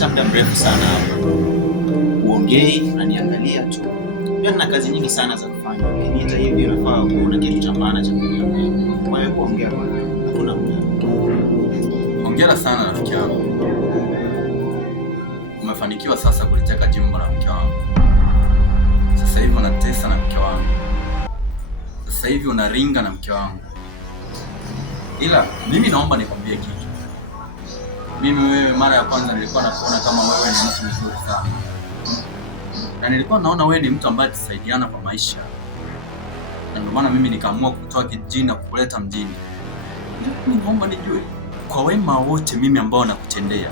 Umepita muda mrefu sana hapa. Uongei, unaniangalia tu. Mimi nina kazi nyingi sana za kufanya. Ukiniita hivi unafaa kuona kitu cha maana cha kuniambia. Kwa hiyo ongea bwana. Hakuna muda. Hongera sana rafiki yangu. Umefanikiwa sasa kuliteka jimbo la mke wangu. Sasa hivi unatesa na mke wangu. Sasa hivi unaringa na mke wangu. Ila mimi naomba nikwambie kitu. Mimi wewe, mara ya kwanza nilikuwa nakuona kama wewe ni mtu mzuri sana. Na nilikuwa naona wewe ni mtu ambaye tusaidiana kwa maisha. Na ndio maana mimi nikaamua kutoa kijijini na kukuleta mjini. Mimi naomba nijue kwa wema wote mimi ambao nakutendea.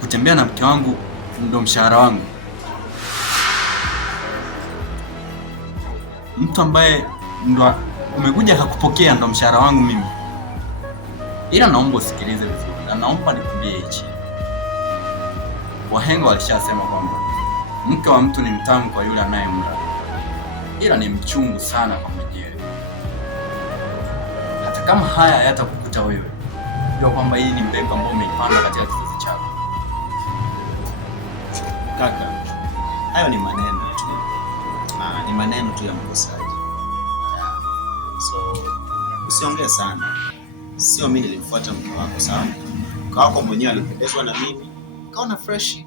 Kutembea na mke wangu ndo mshahara wangu. Mtu ambaye ndo umekuja hakupokea ndo mshahara wangu mimi. Ila naomba usikilize vizuri na naomba nikwambie hichi. Wahenga walishasema kwamba mke wa mtu ni mtamu kwa yule anayemla, ila ni mchungu sana kwa mwenyewe. Hata kama haya hayatakukuta wewe, jua kwamba hii ni mbegu ambayo umeipanda katika kizazi chako. Kaka, hayo ni maneno tu. Ni maneno tu ya mkosaji. So, usiongee sana. Sio mimi nilimfuata mke wako, sawa? Mke wako mwenyewe alipendezwa na mimi. Kaona fresh.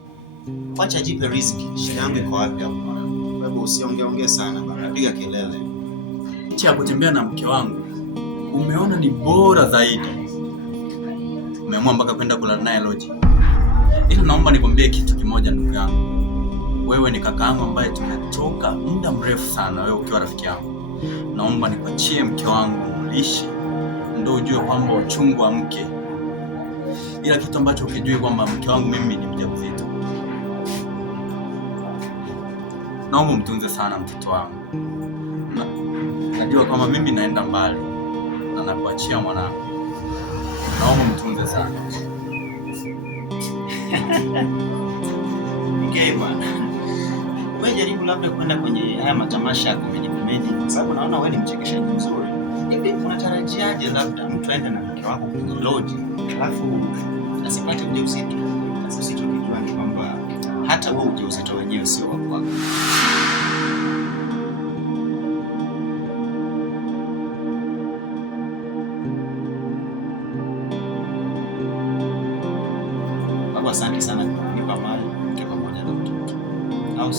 Wacha jipe riziki. Shida yangu iko wapi hapo? Kwa hivyo usiongee sana bana. Piga kelele. Licha ya kutembea na mke wangu, umeona ni bora zaidi. Umeamua mpaka kwenda kulala naye lodge. Ila naomba nikwambie kitu kimoja ndugu yangu. Wewe ni kaka yangu ambaye tumetoka muda mrefu sana, wewe ukiwa rafiki yangu. Naomba nikuachie mke wangu umlishe, ndio ujue kwamba uchungu wa mke. Ila kitu ambacho ukijui kwamba mke wangu mimi ni mjamzito. Naomba mtunze sana mtoto wangu. Najua kama mimi naenda mbali na nakuachia mwanangu. Naomba mtunze sana. Okay bwana. Wewe jaribu labda kwenda kwenye haya matamasha ya comedy kwa sababu naona wewe ni mchekeshaji mzuri. Hivi unatarajiaje labda mtu aende na mke wako kwenye lodge alafu asipate ujauzito? Sasa usichokijua ni kwamba hata wewe ujauzito wenyewe sio wako wako. Baba, asante sana kwa kunipa mali pamoja na mtoto. Au